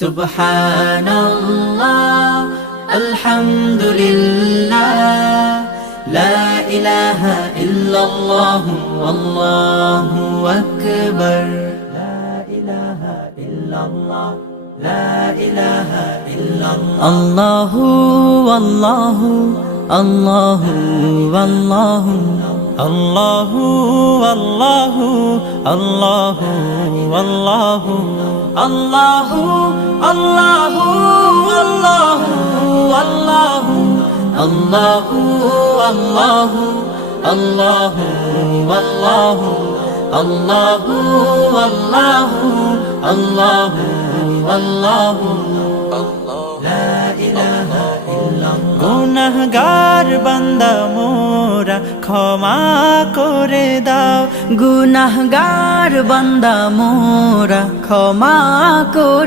সুবহানাল্লাহ আলহামদুলিল্লাহ লা ইলাহা ইল্লাল্লাহ আল্লাহু আকবার লা ইলাহা ইল্লাল্লাহ লা ইলাহা ইল্লাল্লাহ আল্লাহু আল্লাহু আল্লাহু আল্লাহু আল্লাহু আল্লাহু আল্লাহু আল্লাহু আল্লাহু আল্লাহু আল্লাহু আল্লাহু আল্লাহু আল্লাহু আল্লাহু আল্লাহু আল্লাহু আল্লাহু লা ইলাহা ইল্লাল্লাহ গুনাহগার বান্দা মোরা ক্ষমা করে দাও গুনাহগার বান্দা মোরা ক্ষমা করে